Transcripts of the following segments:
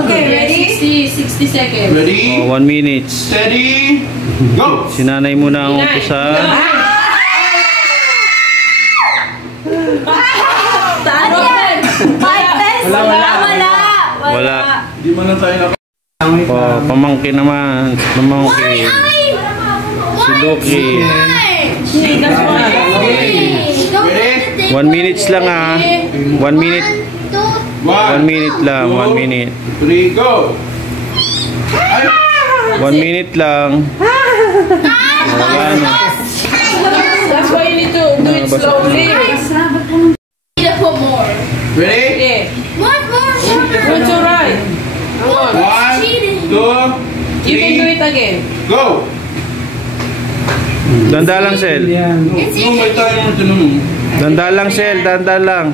Okay, ready? 60 seconds. Ready? 1 minute. Steady. Go! Si nanay muna ang umpisa. Ano yan? 5 pesos. Wala. Di man lang tayo na. Pamangkin naman. Pamangkin. Si Loki. Ready? 1 minutes lang ah. 1 minute. 1 minute lang. 1 minute. 3, go! 1 minute lang. Wala na. That's why you need to do it slowly. Ready? Okay. Go to right. Come on. 1, 2, You can do 3, it again. go! Danda lang, Sel. No, may tayo naman tinanong. Danda lang, Sel. Danda lang.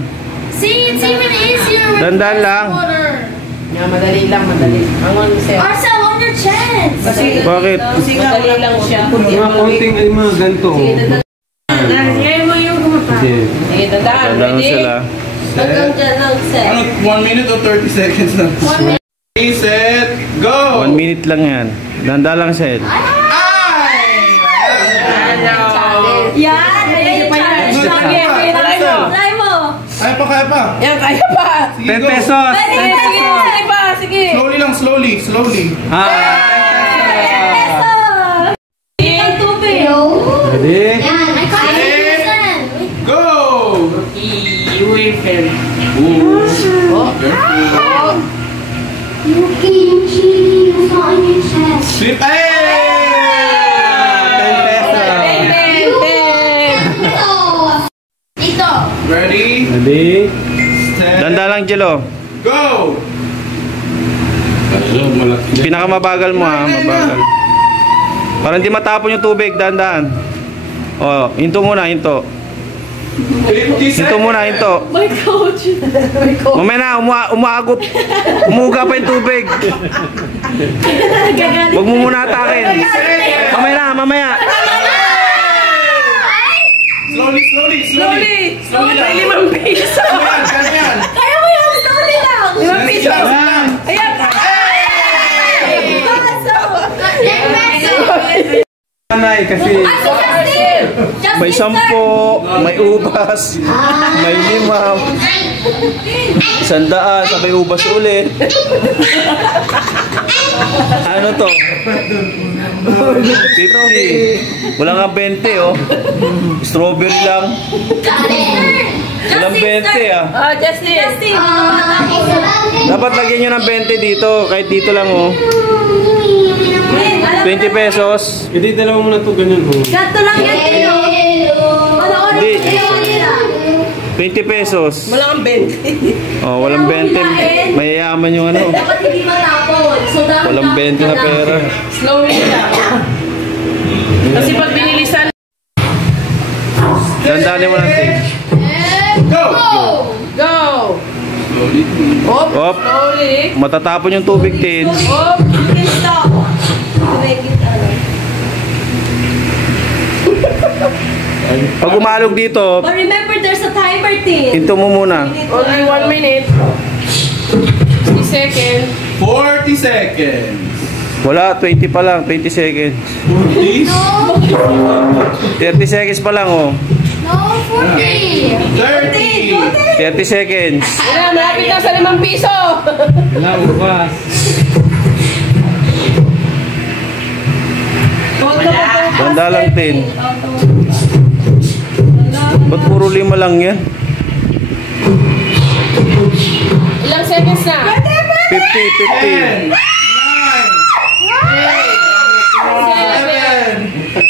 See, it's even easier with Dandan lang. water. Yeah, madali lang, madali. Ang one sir. Marcel, on your chest. Bakit? Madali lang siya. Mga konting ay mga ganito. Ngayon mo yung kumapa. Sige, dadaan. Danda lang Ready? sila. Hanggang dyan lang, sir. Ano, 1 minute or 30 seconds lang? 1 minute. 3, set, go! 1 minute lang yan. Danda lang, Sel. Yan! Ready pa yan. Sige, try mo. Try mo. Kaya pa. Yan, kaya pa. 10 pesos! Sige, sige pa. Sige. Slowly lang, slowly. Ang tubig. Ready? Yan. I can't listen. Go! You will fail. Oh, careful. Yuki, it's not on your chest. Sweep. 10 pesos! Dito. Ready? Ready? Set, Danda lang, Jelo. go! Pinakamabagal mo ha, mabagal. Para hindi matapon yung tubig, dandaan. Oh, hinto muna, hinto. 50 Hinto seconds. muna, hinto. My coach. Mamaya na, umaagop. Umuga pa yung tubig. Huwag mo muna atakin. Mamaya. Slowly. Slowly. May 5 piso. Kaya yan. Kaya mo yung slowly lang. 5 piso. Ayan. Nanay kasi May 10, may ubas, may 5, 100, sabay ubas ulit. Ano to? 50. Wala nga 20 oh. Strawberry lang. Walang 20 ah. Oh, Justin. Dapat lagyan nyo ng 20 dito. Kahit dito lang oh. 20 pesos. hindi dalawa mo na ito ganyan. Ganto lang yan kayo. Hindi. 20 pesos. Walang 20. Oh, walang 20. Mayayaman yung ano. Dapat hindi matapon. So, dapat Walang 20 na pera. Slowly lang. Kasi pag binilisan. Dandanin mo natin. Go! Go. Slowly. Op. Op. Slowly. Matatapon yung tubig din. Op. You can stop. Pag umalog dito, But remember, there's a timer thing. hinto mo muna. Only 1 minute. 60 seconds. 40 seconds. Wala, 20 pa lang. 20 seconds. 40. 30 seconds pa lang oh. No, 40. 30. 30 seconds. Wala, malapit na sa 5 piso. Wala, ubas. Danda lang din. Ba't puro 5 lang yan? Ilang seconds na? 50, 50. 10. 9. 7. 6.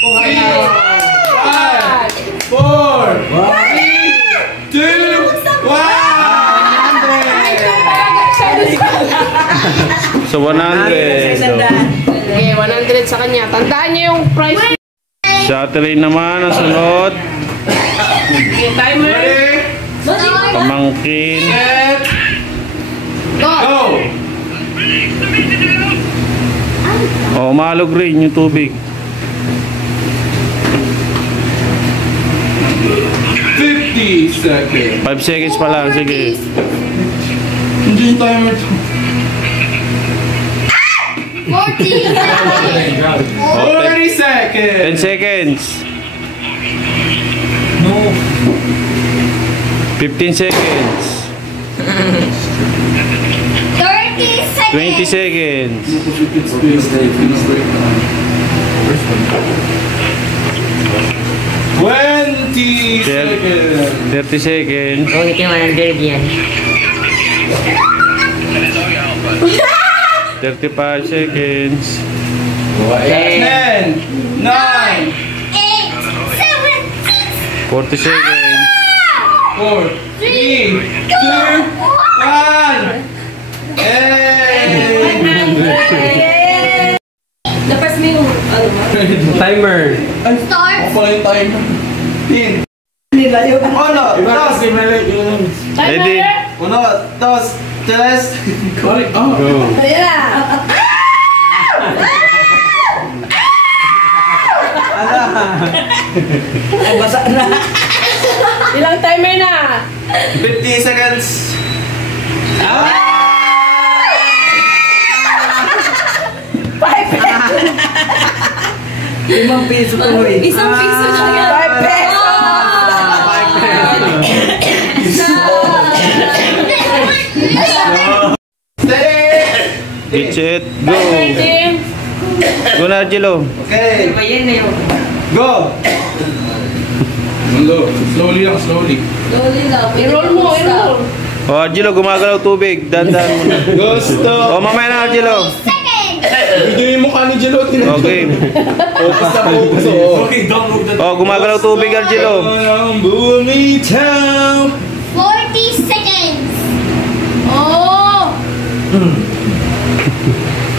5. 4. 3. 2. 1. So 100. Okay, 100 sa kanya. Tandaan niyo yung price. Shatterin naman ang sunod. Okay, timer. Ready? Pamangkin. Set. Go! Oh, umalog rin yung tubig. 50 seconds. 5 seconds pa lang, sige. Hindi yung timer to. 40 seconds. 40 seconds. 10 seconds. No. 15 seconds. 30 seconds. 20 seconds. 20 seconds. 30 seconds. Oh, ito yung 100 yan. 35 seconds. 10, 9, 8, 7, 40 seconds. 4, 3, 2, 1. Hey! Dapat mo yung, ano ba? Timer. Start. Ako pala yung timer. Pin. Uno, dos. Ready? Uno, dos, tres. Go. Ayan na. Ay, basa na. Ilang timer na? 50 seconds. Isang piso lang yan. 5 pesos. Get set. Go. Go na, Argelo. Okay, Ayan na yun. go. Slowly lang, slowly. Slowly lang. I-roll mo, i-roll. O, Argelo, gumagalaw tubig. Dandan mo na. Gusto. O, mamaya na, Argelo. Video yung mukha ni Jello. Okay. Focus na focus. Okay, don't move the... O, gumagalaw tubig, Argelo. Ang Bumitaw. 40 seconds. Oh.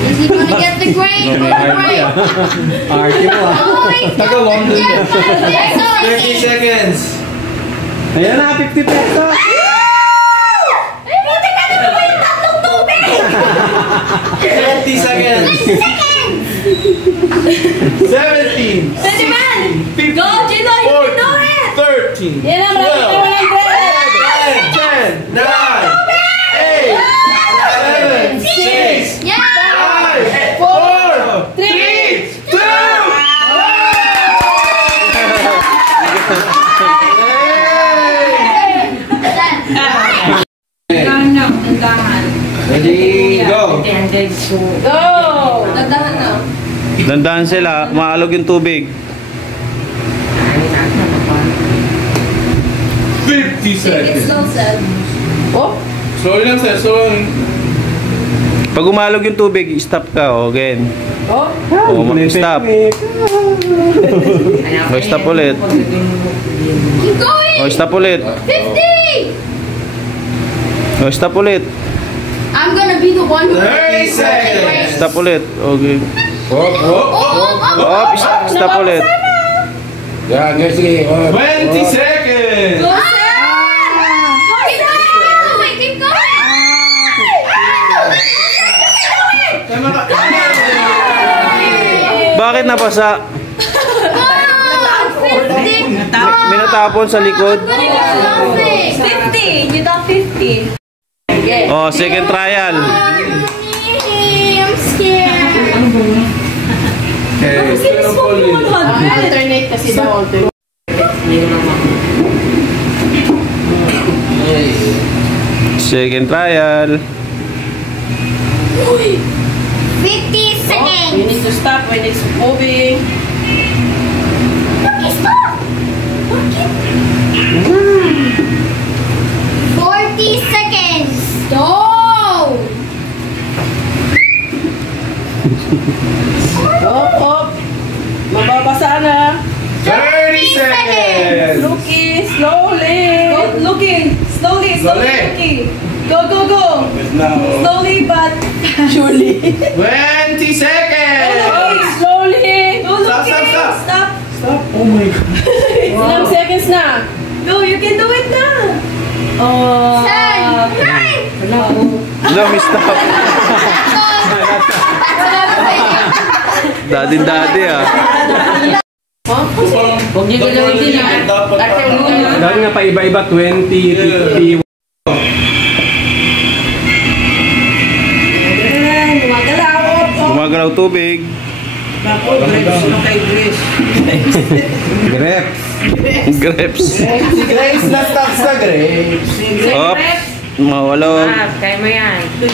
Is he gonna get the grade? Or the grade? Arty mo ah. Oh, he's Taga London. 30 30 seconds. Ayan na, 50 pesos. Buti ka naman ba yung tatlong tubig? 20 seconds. 17. Pwede man! 15. Go, Gino! You can do it! 13. Yan na, marami ka walang bread! 10, 9, 8, 7, 6, Yeah. 5, 4, 3, 2, 1. Dandahan. Ready, go. Go! Dandahan na. Dandan sila. Maalog yung tubig. 50 Take it seconds. slow, Seb. Oh? Slowly lang, sir. Slowly. Pag umalog yung tubig, stop ka. O, again. Oh? O, stop. O, stop ulit. Keep going. O, stop ulit. 50. O, stop ulit. I'm gonna be the one who 30 seconds. Stop ulit. Okay. Oh, Op, stop ulit. Yeah, sige. 20 seconds. Go, Sir! Keep going! Keep going! Bakit napasa? May natapon sa likod. 50! You got 50. O, second trial. I'm scared. Alternate kasi daw. Alternate. 2nd trial. 50 You seconds. need to stop when it's moving. Okay, stop. Okay. 40 seconds. Go. Op. Mababasa na. 30 seconds. Looky, slowly. Go, looking. Slowly. Slowly. Go. Slowly, but surely. 20 seconds. Slowly. Go, looking. Stop. Stop. Oh my God. Ilang seconds na. Go, you can do it na. Oh. 10, 9. Hello, stop. Daddy ah. Huwag niyo gagawin din ah. Dahil nga pa iba-iba, 20, 50. Gumagalaw. Gumagalaw tubig. Ako, grapes. Ano kay Grace? Grapes. Grapes. Si Grace na stop sa grapes. Op. Mawalo. Kaya mo yan. 40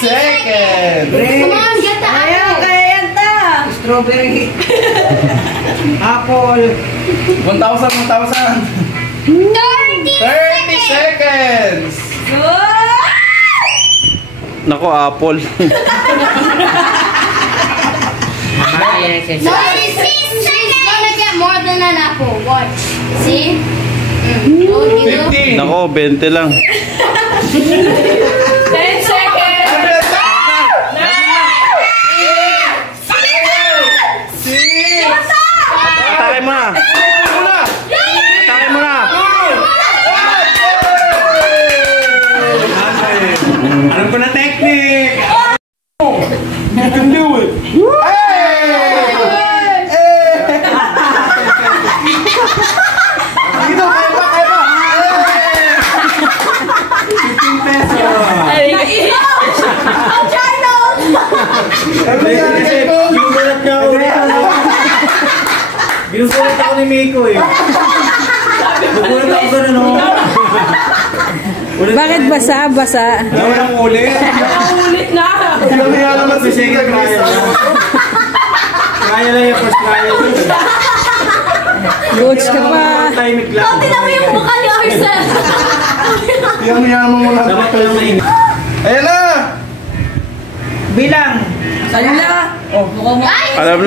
seconds. Come on, get the Ayaw, apple. kaya yan ta. Strawberry. Apple. 1,000, 1,000. 30 30 seconds. Nako, apple. No, she's gonna get more than an apple. Watch. See? Oh, you know? 15. Nako, 20 lang. 10 seconds. Atake mo na. Atake mo na. Alam ko na technique. You can do it. Dito, kaya pa, kaya pa. 15 pesos. I'll try those. Kasi ginugulat niya ako. Ginugulat ako ni Miko eh. Ginugulat ako sa ano. Bakit basa? Basa. Walang ulit. Ulit na. Kaya naman si Sige Grace. Kaya lang yung first trial. Coach ka pa. Timing lang. Tingnan mo yung mukha ni Arcel. Yaman mo muna. Dapat ko lang mainit. Ayan na. Bilang. Sa'yo na. Alam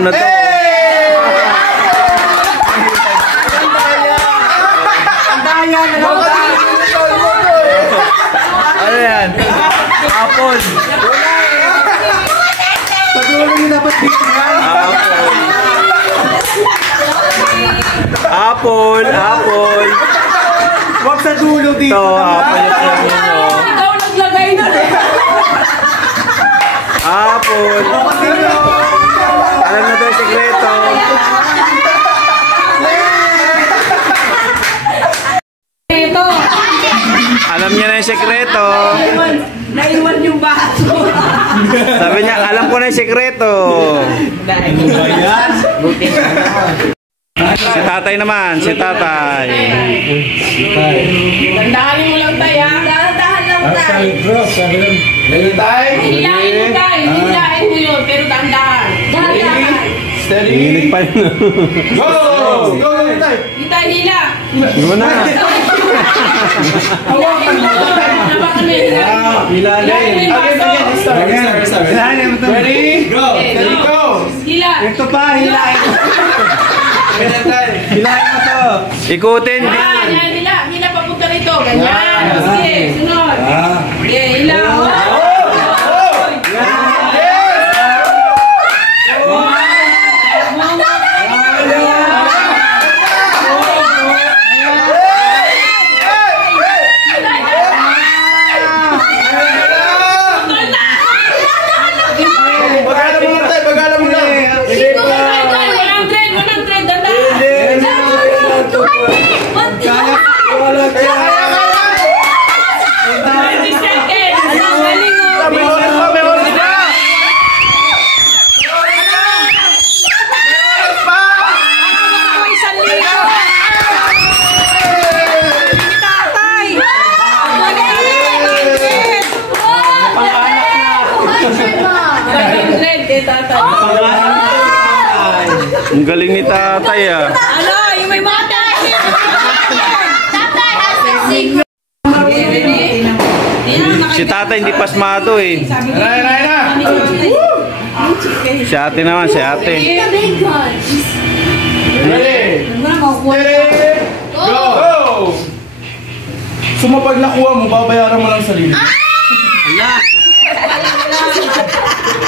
na to. Ano yan? Apple. Pag-ulan niyo dapat dito yan. Apple. Apple. Huwag sa dulo dito. Ito, apple yung alam niyo. Ikaw naglagay na rin. Apple. Alam na to yung sekreto. Ito. Alam niya na yung sekreto. Naiwan yung baso. Sabi niya, alam ko na yung sekreto. Si tatay naman, si tatay. Tandaanin mo lang tayo. Dahan lang tayo. Ready tayo? Hilahin mo tayo. Hilahin mo yun. Pero dahan-dahan. Dahan-dahan. Steady. pa yun. Go! Go, tayo. Hita, hila. Yun na. Hilahin mo. Nabakan mo yun. Hilahin mo yung baso. Ready? Go! Steady, go! Hila. Ito pa, hilahin mo. Hilahin mo to. Ikutin. Yan, yan, hila. Hila papunta rito. Ganyan. Sige, sunod. Sige, hila. Bagala mo lang tayo, bagala mo lang. 100, 100. Dandahan. 20 seconds. Ang galing oh. May oras pa, may oras pa. Ang galing ni tatay ah. Ano? Yung may mga tayo. Tatay has a secret. Si tatay hindi pasmado eh. Nay, nay na. Si ate naman, si ate. The big guns. Ready? Steady. Go! Go! So mapag nakuha mo, babayaran mo lang sarili.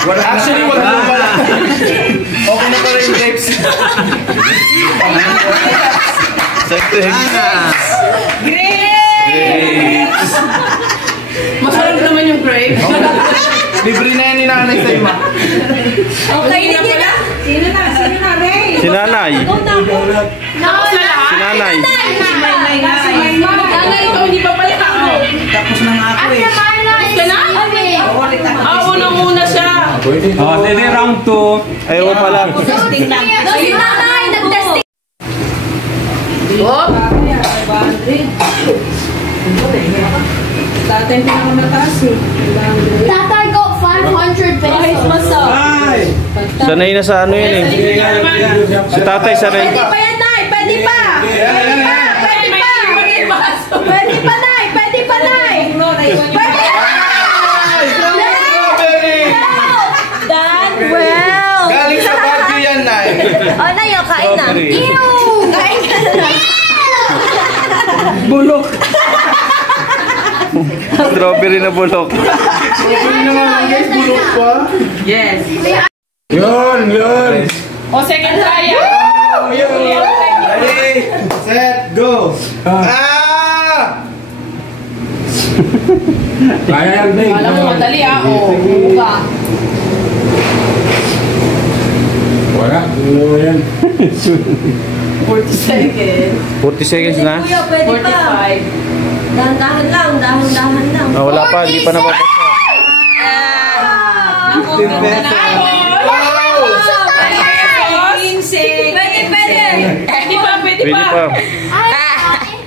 Actually, wag mo pala. Okay na pala yung grapes. Grapes! Masarap naman yung grapes. Libre na yan ni nanay sa ima. Okay na pala. Sino na? Sino na, Ray? Si nanay. No, Si nanay. Nanay, ikaw hindi pa pala ako. Tapos na nga ako After Marla is Ave. Unang-una siya. Oh, then round 2. Ayaw pala. Testing lang. Si nanay, nag-testing. Hop. Tatay pinakamataas eh. Tatay ko 500 pesos. Ay! Sanay na sa ano yun eh. Si tatay sanay. Pwede pa yan, Nay! Pwede pa! Pwede pa! Pwede pa! Pwede pa, Nay! Pwede pa, Nay! Pwede pa! Dan, well! Galing sa Baguio yan, Nay. Oh, Nay, kain na. Ew! Kain ka na. Bulok. Strawberry na bulok. Pwede naman, guys, bulok pa. Yes. Yun. O, second try. Ready, set, go. Kaya yan, Dave. Alam mo, madali O, buka. Wala. Ano yan? 40 seconds. 40 seconds na. Kuya, pwede pa. 45. Dahan-dahan lang, dahan-dahan lang. Ah, wala pa, hindi pa napapasa. 15 pesos. Pwede, pwede. Pwede pa. Pwede pa.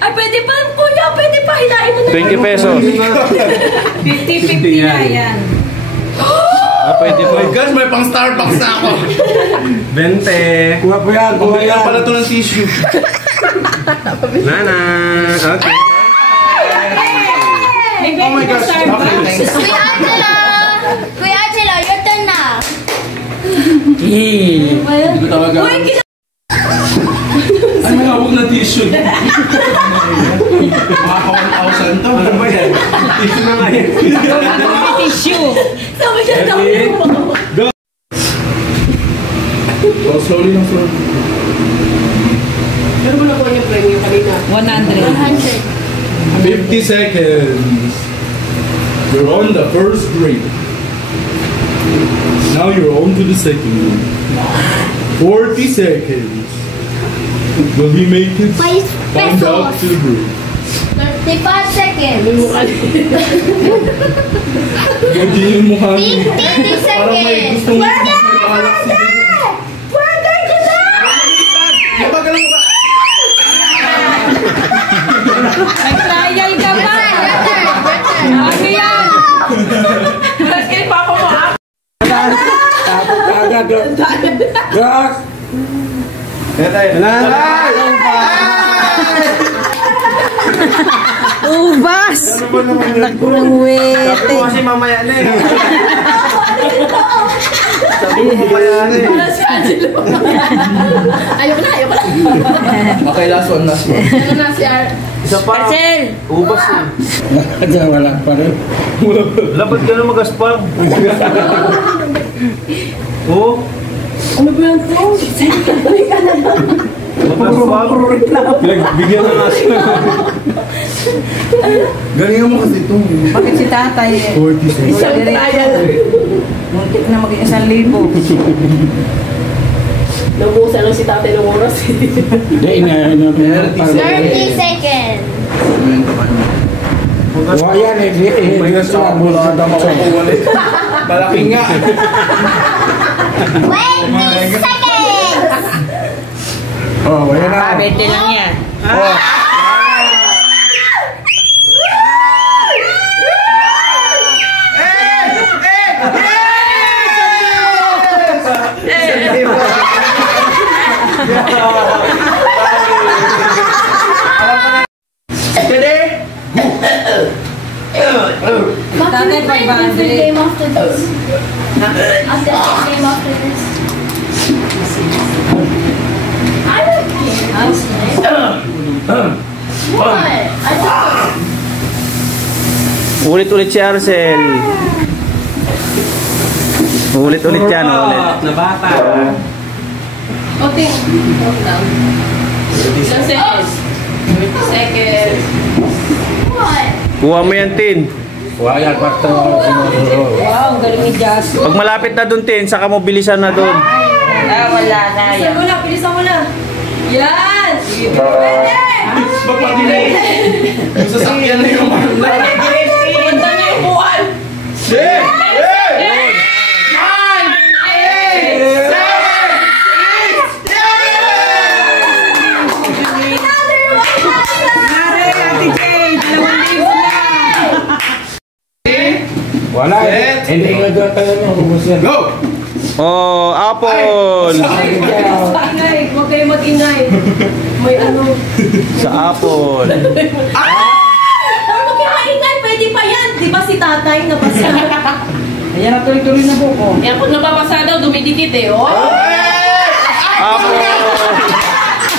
Ay, pwede pa, kuya, pwede pa. Hilahin mo na. 20 pesos. 50-50 na yan. Ah, pwede Oh pa. my gosh, may pang Starbucks na ako. 20. Kuha po yan, kuha Pabili yan. lang pala ito ng tissue. Nana. Okay. Oh my gosh. Okay, thanks. Kuya Angela! Kuya Angela, your turn na. Hindi ko talaga. Ay, may hawak na tissue. Maka 1,000 to. Ano ba yan? Tissue na nga yan. Tissue. Sabi siya daw. Oh, slowly lang, slowly. Pero mo na po yung premium kanina. 100. 50 seconds. You're on the first grade. Now you're on to the second one. 40 seconds. Will he make it? 5 Find out to pesos. the group. 35 seconds. Hindi yung mukha niya. 50 Parang may seconds. gusto mo. Pwede! Kapag alam mo ba? Nag-trial ka ba? Ano yan? Mas kay Papa mo. Tapos agad. Gas! Ubas! Ng wete. Kasi mamaya na eh. Sabi mo mamaya na eh. Ayoko na. Okay, last one. Ano na si Ar? Isa pa. Marcel! Ubas na. Wala pa rin. Labad ka na magaspang. Oh. Ano ba yan po? Magaspang. Bigyan na nga siya. Galingan mo kasi ito. Bakit si tatay eh? 40 seconds. Isang trial. Muntik na maging 1,000. Nabusan lang si tatay ng oras. Hindi, ina. 30 seconds. Wala yan eh. May nasa wala na makukulit. Malaki nga. 20 seconds. Oh, wala na. Pwede lang yan. Oh. Tatay, 500. Game after this. After game after this. I don't care. What? I don't. Ulit-ulit si Arcel. Ulit-ulit yan, ulit. Na bata. Okay. Calm down. Ilang seconds? 20 seconds. What? Kuha mo yan, Tin. Wala yan. Basta. Wow, galing ni Jazz. Pag malapit na dun, Tin, saka mo bilisan na dun. Wala na yan. Bilisan mo na. Yan! Pwede! Magpag-delay. Yung sasakyan na yung mga. Pumunta niya yung buwan! Shit! Wala eh. Set. Hindi nga doon tayo na ubus yan. Go! Oh, apple. Ingay, huwag kayo mag-ingay. May ano. Sa apple. Huwag kayo maingay, pwede pa yan. Di ba si tatay nabasa? Ayan na tuloy-tuloy na buko. Yan, pag nababasa daw, dumidikit eh. Oh! Apple.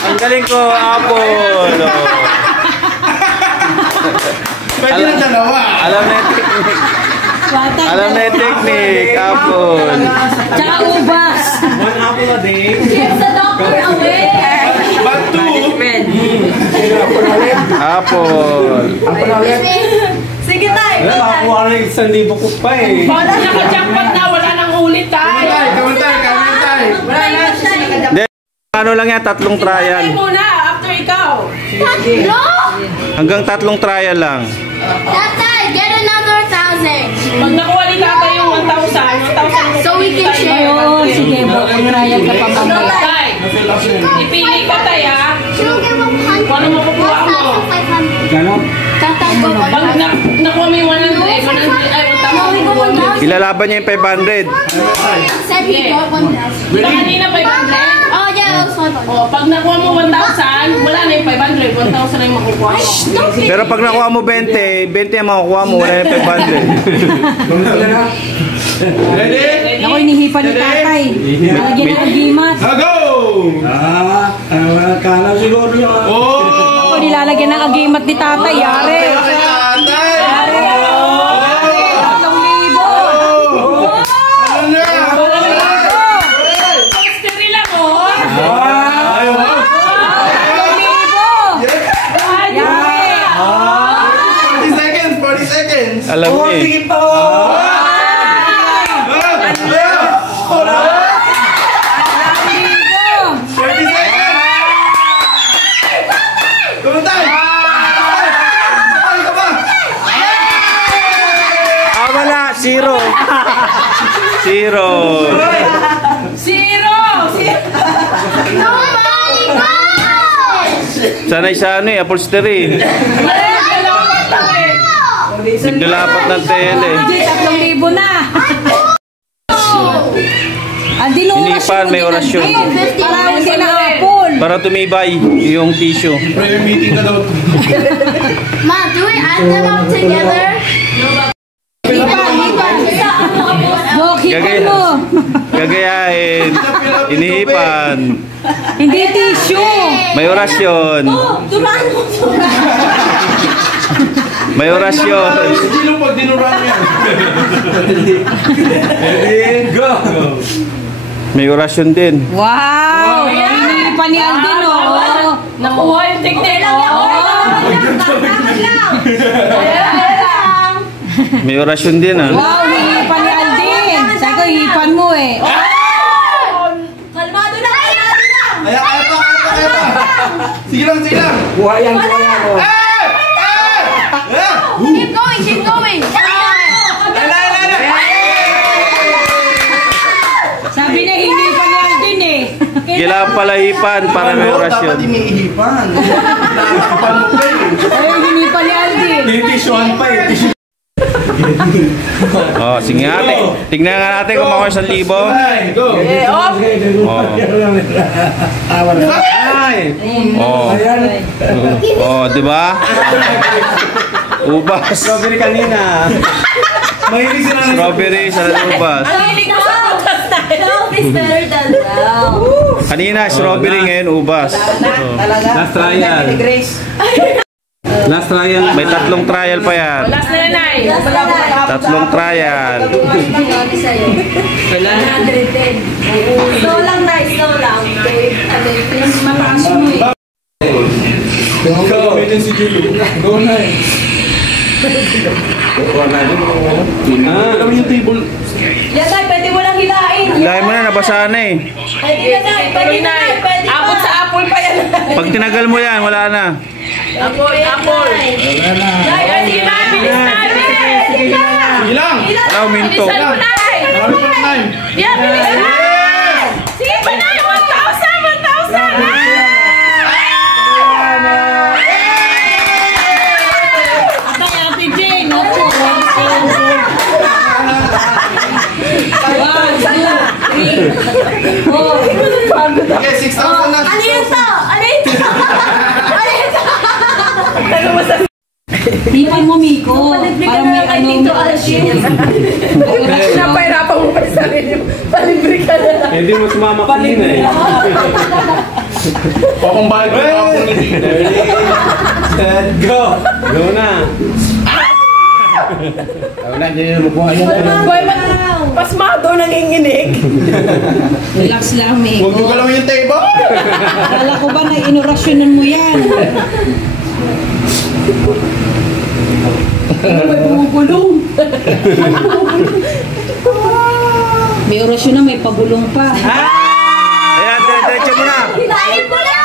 Ang galing ko, apple. Oh. Pwede na dalawa. Alam na yung technique. Alam na yung technique, apple. Tsaka ubas. One apple a day. Keep the doctor away. Back to. Apple. Apple ulit. Sige tayo. Wala, makakuha na yung 1,000 ko pa eh. Wala naka-jackpot na, wala nang ulit tayo. Kamantay. Wala na siya naka-jackpot. Hindi, ano lang yan, 3 trial. Tayo muna, after ikaw. Tatlo? Hanggang 3 trial lang. Tatay, get another 1,000. Pag nakuha ni Tata yung 1,000 So we can share. Oo, sige. Mag-trial ka pa mamaya. Tay, ipili ka tayo ha. She'll give a 100. Kung ano makukuha mo. 1,500. Gano'n? Tatay, go Pag nakuha mo yung 100, ay 1,000. Ilalaban niya yung 500. Said he got 1,000. Di ba kanina 500? Oh, yeah, that was 500. O, pag nakuha mo 1,000, wala na yung 500. 1,000 na yung makukuha mo. Pero pag nakuha mo 20, 20 ang makukuha mo, wala yung 500. Ready? Ako, inihipan ni tatay. Nalagyan ng agimat. Go! Kala siguro yun. Oh! Ako, nilalagyan ng agimat ni tatay. Yari. Tatay! Ano na? Mystery lang o. Ayaw mo? 40 seconds, 40 seconds. Alam niya eh. Sige pa. Zero. Zero. No, Mommy, go! Sanay sa ano eh, upholstery. Naglalapat ng tele. 3,000 na. Andin Hinipan, may orasyon. Para hindi na apple. Para tumibay yung tissue. Prayer meeting ka daw. Ma, do we add them up together? Hipan mo. Gagayahin. Inihipan. Hindi tissue. May orasyon. Duraan mo. May orasyon. Sino pag dinuraan mo yan? Go. May orasyon din. Wow. Hinipan ni Aldin, oh. Nakuha yung technique. May orasyon din ah. Wow, hinipan ni Aldin. Sabi ko, hipan mo eh. Kalmado na. Kaya pa. Sige lang. Kuha yan. Oh. Keep going. Sabi na hinipan ni Aldin eh. Kailangan palahipan para may orasyon. Dapat iniihipan. Nakakapan mo pa eh. Ay, hinipan ni Aldin. Titisyon pa eh. Oh, sige nga natin. Tignan nga natin kung makuha 1,000. Go! Ay. Oh. Oh, di ba? Ubas. Strawberry kanina. Mahilig sila ng Strawberry sa ubas. Love is better than love. Kanina strawberry, ngayon ubas. Oh. Last trial. Last trial. May 3 trial pa yan. Last na nanay. 3 trial. Slow lang na, slow lang. Mataas mo eh. gagamitin si Julie. Go na eh. Alam mo yung table. Yan tayo, pwede mo lang hilain. Dahil mo na, nabasa na eh. Pwede na tayo, pwede na tayo, pwede pa. Apple sa apple pa yan. Pag tinagal mo yan, wala na. Apple. Ay, sige na, bilis na. Sige lang. Wala, uminto. Bilisan mo na. Marami pa ng time. Yeah, bilis na. Sige pa na, 1,000. Ito kaya, PJ, no? Pagod ako. Okay, 6,000 na. Ano yun to? Ano yun to? Ano yun to? Tipan mo, Miko. Parang may ano. Dito, Ashin. Napahirapan mo pa sa sarili mo. Palibre ka na lang. Hindi mo sumama kanina eh. O kung bakit ako ni Set, go! Go na! Wala, hindi nyo lubuha yun. Boy, pasmado nanginginig. Relax lang, Miko. Huwag nyo galawin yung table. Kala ko ba na inorasyonan mo yan? May bumubulong. May orasyon na, may pagulong pa. Ayan, dire-diretso mo na. Hilahin mo na!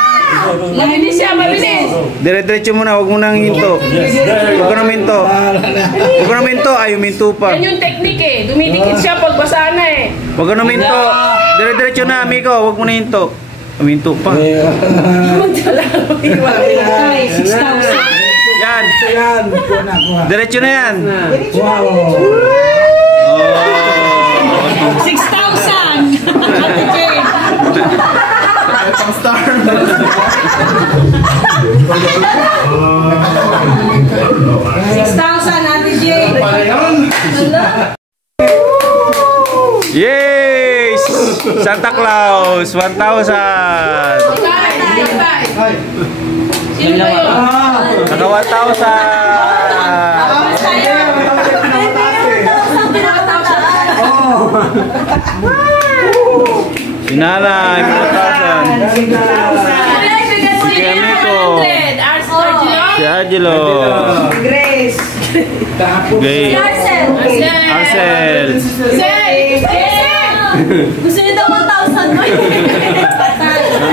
Mabilis siya, mabilis. Dire-diretso mo na, huwag mo nang hinto. Huwag ka na minto. Huwag ka na minto, ay huminto pa. Yan yung technique eh. Dumidikit siya pag basa na eh. Huwag ka na minto. Dire-diretso na, Miko, huwag mo na hinto. Huminto pa. Ay, 6,000. Yan. Yan, kuha na, kuha. Diretso na yan. Wow. Oh. 6,000! Ate Jane. Pang star. 6,000, Ate Jane. Para yun. Yes! Santa Claus, 1,000. Ay. Sino ba yun? Naka 1,000. Sinanay, 4,000. Si Miko. Si Angelo. Grace. Grace. Arcel. Gusto niyo daw 1,000 mo.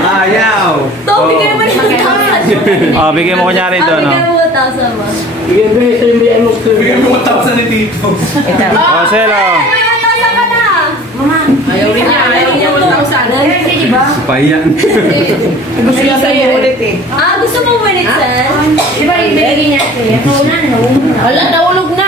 Ayaw! To, bigay mo yung 1,000. Oh, bigyan mo kunyari doon. Bigay Oh. mo 1,000 mo. Bigyan mo 1,000 ni Tito. Oh, Selo. May 1,000 ka na. Ayaw rin niya, ayaw niya 1,000. Di ba? Payan. Gusto niya sa'yo ulit eh. Ah, gusto mo winit, sir? Di ba ibigay niya sa'yo? Wala, nahulog na.